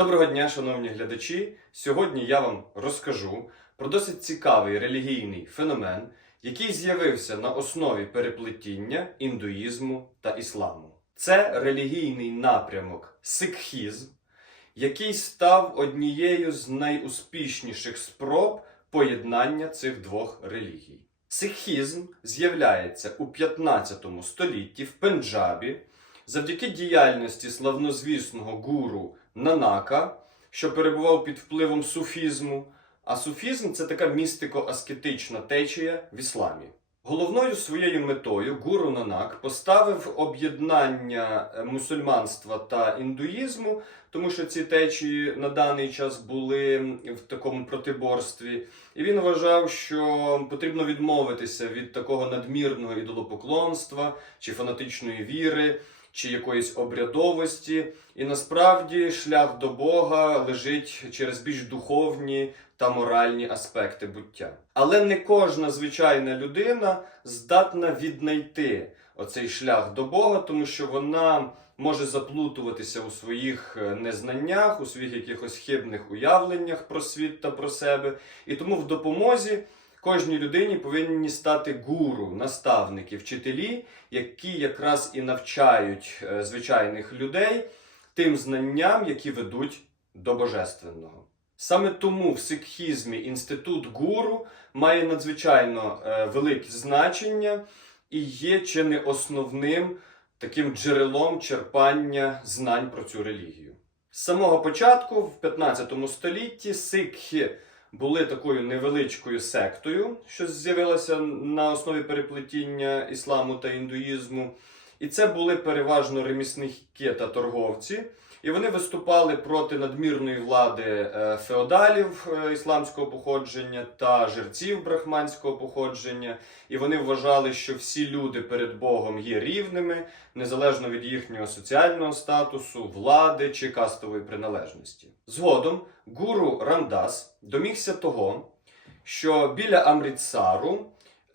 Доброго дня, шановні глядачі! Сьогодні я вам розкажу про досить цікавий релігійний феномен, який з'явився на основі переплетіння індуїзму та ісламу. Це релігійний напрямок сикхізм, який став однією з найуспішніших спроб поєднання цих двох релігій. Сикхізм з'являється у 15 столітті в Пенджабі завдяки діяльності славнозвісного гуру Нанака, що перебував під впливом суфізму. А суфізм це така містико-аскетична течія в ісламі. Головною своєю метою гуру Нанак поставив об'єднання е, мусульманства та індуїзму, тому що ці течії на даний час були в такому протиборстві. І він вважав, що потрібно відмовитися від такого надмірного ідолопоклонства чи фанатичної віри, чи якоїсь обрядовості. І насправді шлях до Бога лежить через більш духовні та моральні аспекти буття. Але не кожна звичайна людина здатна віднайти оцей шлях до Бога, тому що вона може заплутуватися у своїх е, незнаннях, у своїх якихось хибних уявленнях про світ та про себе. І тому в допомозі кожній людині повинні стати гуру, наставники, вчителі, які якраз і навчають е, звичайних людей тим знанням, які ведуть до божественного. Саме тому в сикхізмі інститут гуру має надзвичайно е, велике значення і є чи не основним таким джерелом черпання знань про цю релігію. З самого початку, в 15 столітті, сикхи були такою невеличкою сектою, що з'явилася на основі переплетіння ісламу та індуїзму. І це були переважно ремісники та торговці. І вони виступали проти надмірної влади е, феодалів е, ісламського походження та жерців брахманського походження. І вони вважали, що всі люди перед Богом є рівними, незалежно від їхнього соціального статусу, влади чи кастової приналежності. Згодом гуру Рамдас домігся того, що біля Амрітсару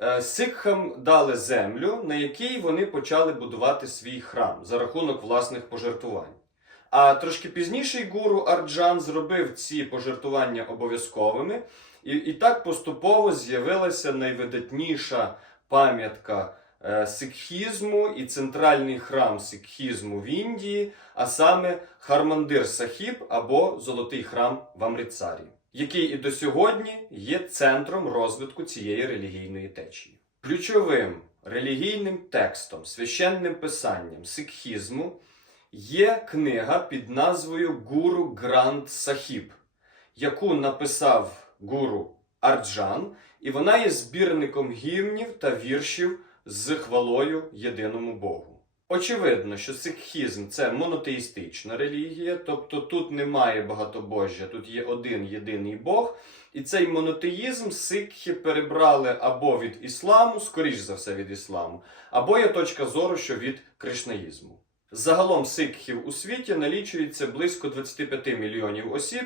е, сикхам дали землю, на якій вони почали будувати свій храм за рахунок власних пожертвувань. А трошки пізніше гуру Арджан зробив ці пожертвування обов'язковими, і, і так поступово з'явилася найвидатніша пам'ятка е, сикхізму і центральний храм сикхізму в Індії, а саме Хармандир Сахіб або Золотий храм в Амритсарі, який і до сьогодні є центром розвитку цієї релігійної течії. Ключовим релігійним текстом, священним писанням сикхізму є книга під назвою Гуру Гранд Сахіб, яку написав гуру Арджан, і вона є збірником гімнів та віршів з хвалою єдиному Богу. Очевидно, що сикхізм це монотеїстична релігія, тобто тут немає багатобожжя, тут є один єдиний Бог. І цей монотеїзм сикхи перебрали або від ісламу, скоріш за все від ісламу, або є точка зору, що від кришнаїзму. Загалом сикхів у світі налічується близько 25 мільйонів осіб.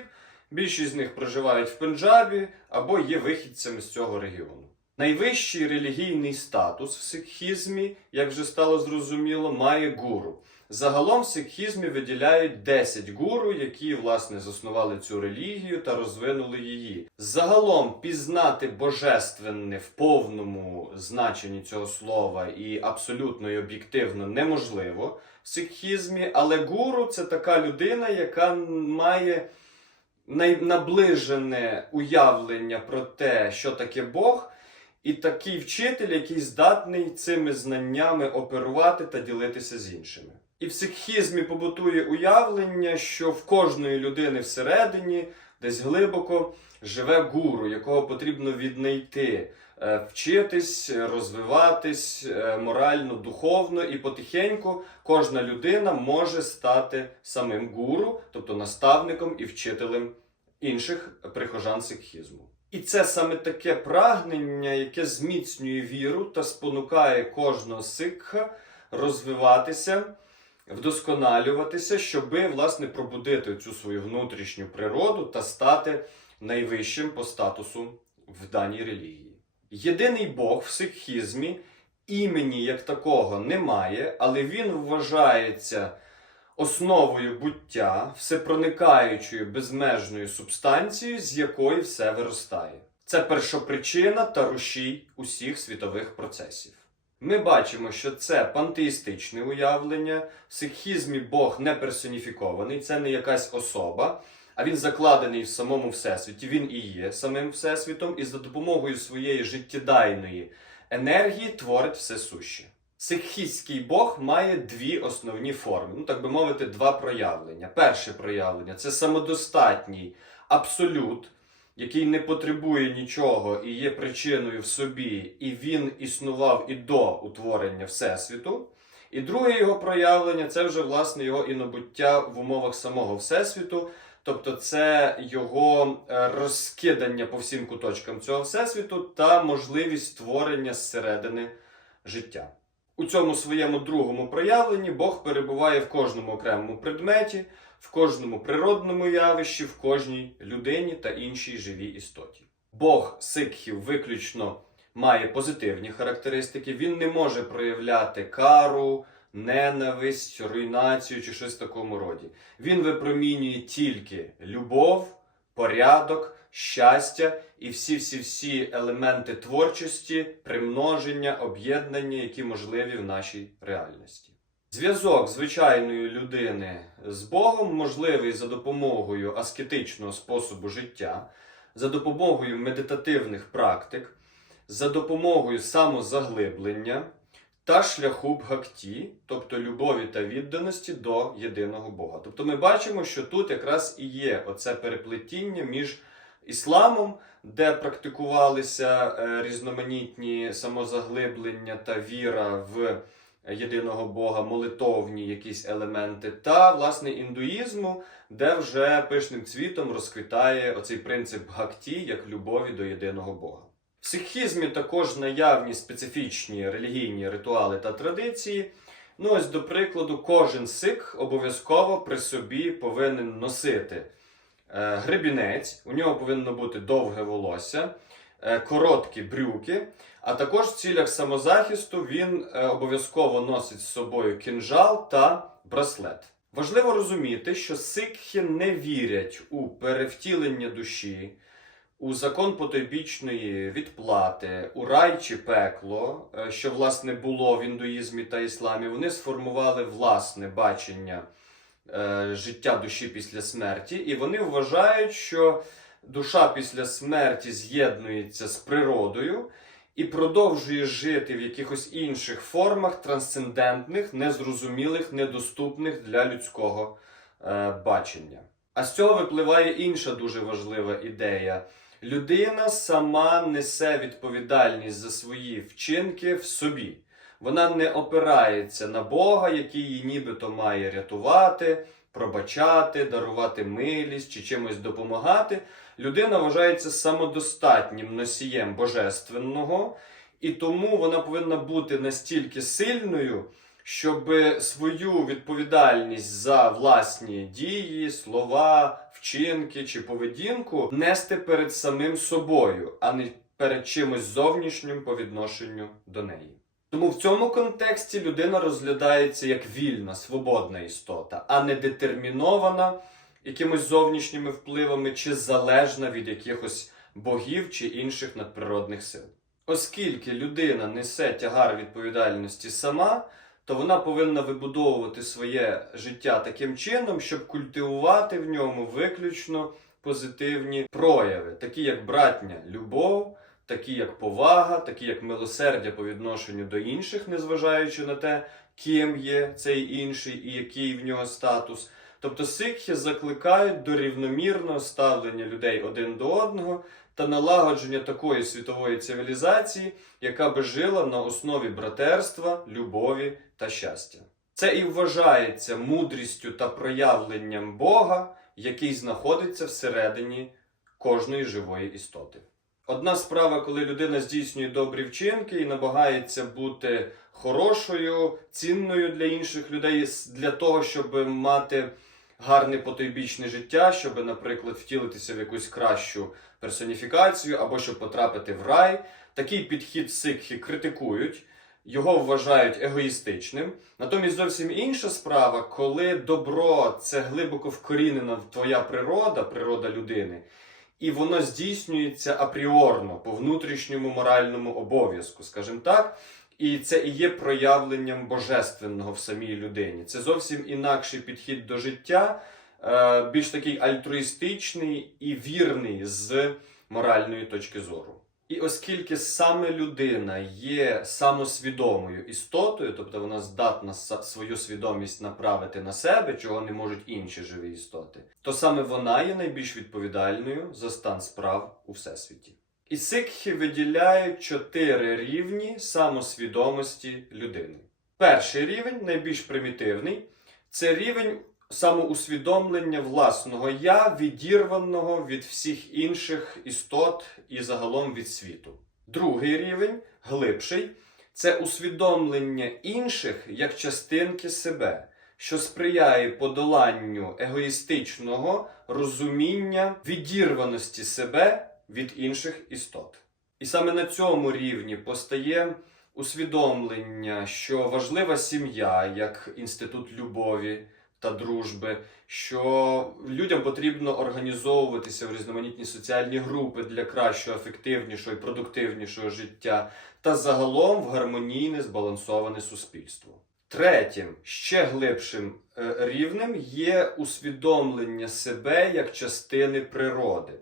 Більшість з них проживають в Пенджабі або є вихідцями з цього регіону. Найвищий релігійний статус в сикхізмі, як вже стало зрозуміло, має гуру. Загалом в сикхізмі виділяють 10 гуру, які власне заснували цю релігію та розвинули її. Загалом пізнати божественне в повному значенні цього слова і абсолютно і об'єктивно неможливо в сикхізмі, але гуру це така людина, яка має найнаближене уявлення про те, що таке Бог. І такий вчитель, який здатний цими знаннями оперувати та ділитися з іншими. І в сикхізмі побутує уявлення, що в кожної людини всередині, десь глибоко, живе гуру, якого потрібно віднайти, е, вчитись, розвиватись е, морально, духовно, і потихеньку кожна людина може стати самим гуру, тобто наставником і вчителем інших прихожан сикхізму. І це саме таке прагнення, яке зміцнює віру та спонукає кожного сикха розвиватися, вдосконалюватися, щоби власне пробудити цю свою внутрішню природу та стати найвищим по статусу в даній релігії. Єдиний Бог в сикхізмі імені як такого немає, але він вважається основою буття, всепроникаючою безмежною субстанцією, з якої все виростає. Це першопричина та рушій усіх світових процесів. Ми бачимо, що це пантеїстичне уявлення, в сикхізмі Бог не персоніфікований, це не якась особа, а він закладений в самому всесвіті. Він і є самим всесвітом, і за допомогою своєї життєдайної енергії творить все суще. Сикхістський Бог має дві основні форми, ну так би мовити, два проявлення. Перше проявлення це самодостатній абсолют, який не потребує нічого і є причиною в собі, і він існував і до утворення Всесвіту. І друге його проявлення це вже власне його інобуття в умовах самого Всесвіту. Тобто це його е, розкидання по всім куточкам цього всесвіту та можливість створення зсередини життя. У цьому своєму другому проявленні Бог перебуває в кожному окремому предметі, в кожному природному явищі, в кожній людині та іншій живій істоті. Бог сикхів виключно має позитивні характеристики, він не може проявляти кару, ненависть, руйнацію чи щось в такому роді. Він випромінює тільки любов, порядок, щастя і всі-всі-всі елементи творчості, примноження, об'єднання, які можливі в нашій реальності. Зв'язок звичайної людини з Богом можливий за допомогою аскетичного способу життя, за допомогою медитативних практик, за допомогою самозаглиблення та шляху бхакті, тобто любові та відданості до єдиного Бога. Тобто ми бачимо, що тут якраз і є оце переплетіння між ісламом, де практикувалися е, різноманітні самозаглиблення та віра в єдиного Бога, молитовні якісь елементи, та власне індуїзму, де вже пишним цвітом розквітає оцей принцип бхакті як любові до єдиного Бога. В сикхізмі також наявні специфічні релігійні ритуали та традиції. Ну, ось, до прикладу, кожен сикх обов'язково при собі повинен носити гребінець, у нього повинно бути довге волосся, е, короткі брюки, а також в цілях самозахисту він е, обов'язково носить з собою кінжал та браслет. Важливо розуміти, що сикхи не вірять у перевтілення душі, у закон потойбічної відплати, у рай чи пекло, е, що власне було в індуїзмі та ісламі, вони сформували власне бачення е, життя душі після смерті, і вони вважають, що душа після смерті з'єднується з природою і продовжує жити в якихось інших формах трансцендентних, незрозумілих, недоступних для людського е, бачення. А з цього випливає інша дуже важлива ідея. Людина сама несе відповідальність за свої вчинки в собі. Вона не опирається на Бога, який її нібито має рятувати, пробачати, дарувати милість чи чимось допомагати. Людина вважається самодостатнім носієм божественного, і тому вона повинна бути настільки сильною, щоб свою відповідальність за власні дії, слова, вчинки чи поведінку нести перед самим собою, а не перед чимось зовнішнім по відношенню до неї. Тому в цьому контексті людина розглядається як вільна, свободна істота, а не детермінована якимось зовнішніми впливами чи залежна від якихось богів чи інших надприродних сил. Оскільки людина несе тягар відповідальності сама, то вона повинна вибудовувати своє життя таким чином, щоб культивувати в ньому виключно позитивні прояви, такі як братня любов, такі як повага, такі як милосердя по відношенню до інших, незважаючи на те, ким є цей інший і який в нього статус. Тобто сикхи закликають до рівномірного ставлення людей один до одного та налагодження такої світової цивілізації, яка би жила на основі братерства, любові та щастя. Це і вважається мудрістю та проявленням Бога, який знаходиться всередині кожної живої істоти. Одна справа, коли людина здійснює добрі вчинки і намагається бути хорошою, цінною для інших людей, для того, щоб мати гарне потойбічне життя, щоб, наприклад, втілитися в якусь кращу персоніфікацію або щоб потрапити в рай. Такий підхід сикхи критикують. його вважають егоїстичним. Натомість зовсім інша справа, коли добро це глибоко вкорінена в твоя природа, природа людини, і воно здійснюється апріорно по внутрішньому моральному обов'язку, скажімо так. І це і є проявленням божественного в самій людині. Це зовсім інакший підхід до життя, е, більш такий альтруїстичний і вірний з моральної точки зору. І оскільки саме людина є самосвідомою істотою, тобто вона здатна свою свідомість направити на себе, чого не можуть інші живі істоти, то саме вона є найбільш відповідальною за стан справ у всесвіті. І сикхи виділяють чотири рівні самосвідомості людини. Перший рівень, найбільш примітивний, це рівень самоусвідомлення власного я, відірваного від всіх інших істот і загалом від світу. Другий рівень, глибший, це усвідомлення інших як частинки себе, що сприяє подоланню егоїстичного розуміння відірваності себе від інших істот. І саме на цьому рівні постає усвідомлення, що важлива сім'я як інститут любові та дружби, що людям потрібно організовуватися в різноманітні соціальні групи для кращого, ефективнішого і продуктивнішого життя, та загалом в гармонійне збалансоване суспільство. Третім, ще глибшим е, рівнем є усвідомлення себе як частини природи.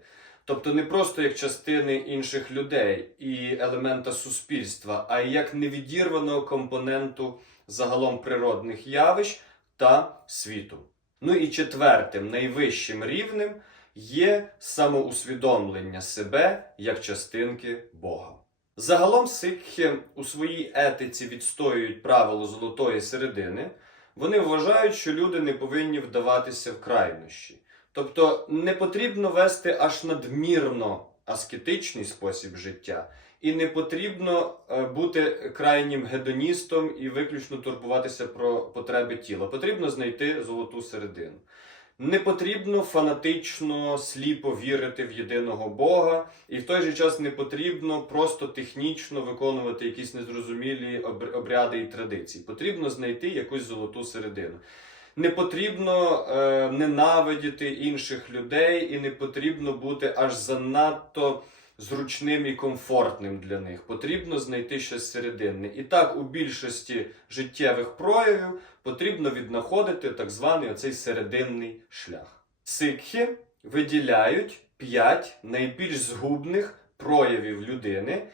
Тобто не просто як частини інших людей і елемента суспільства, а як невідірваного компоненту загалом природних явищ та світу. Ну і четвертим, найвищим рівнем є самоусвідомлення себе як частинки Бога. Загалом сикхи у своїй етиці відстоюють правило золотої середини. Вони вважають, що люди не повинні вдаватися в крайнощі. Тобто не потрібно вести аж надмірно аскетичний спосіб життя, і не потрібно е, бути крайнім гедоністом і виключно турбуватися про потреби тіла. Потрібно знайти золоту середину. Не потрібно фанатично сліпо вірити в єдиного Бога, і в той же час не потрібно просто технічно виконувати якісь незрозумілі обряди і традиції. Потрібно знайти якусь золоту середину. Не потрібно е, ненавидіти інших людей, і не потрібно бути аж занадто зручним і комфортним для них. Потрібно знайти щось серединне. І так, у більшості життєвих проявів потрібно віднаходити так званий оцей серединний шлях. Сикхи виділяють п'ять найбільш згубних проявів людини,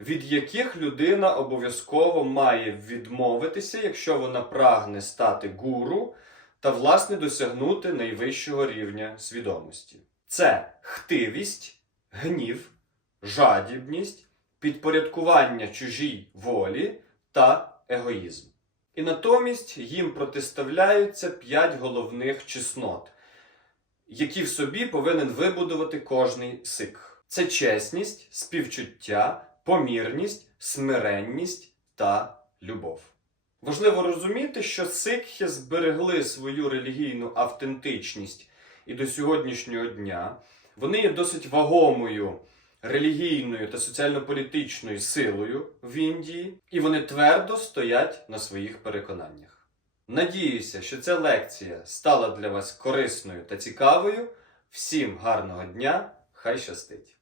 від яких людина обов'язково має відмовитися, якщо вона прагне стати гуру та, власне, досягнути найвищого рівня свідомості. Це хтивість, гнів, жадібність, підпорядкування чужій волі та егоїзм. І натомість їм протиставляються п'ять головних чеснот, які в собі повинен вибудувати кожний сикх. Це чесність, співчуття, помірність, смиренність та любов. Важливо розуміти, що сикхи зберегли свою релігійну автентичність і до сьогоднішнього дня. Вони є досить вагомою релігійною та соціально-політичною силою в Індії, і вони твердо стоять на своїх переконаннях. Надіюся, що ця лекція стала для вас корисною та цікавою. Всім гарного дня! Хай щастить!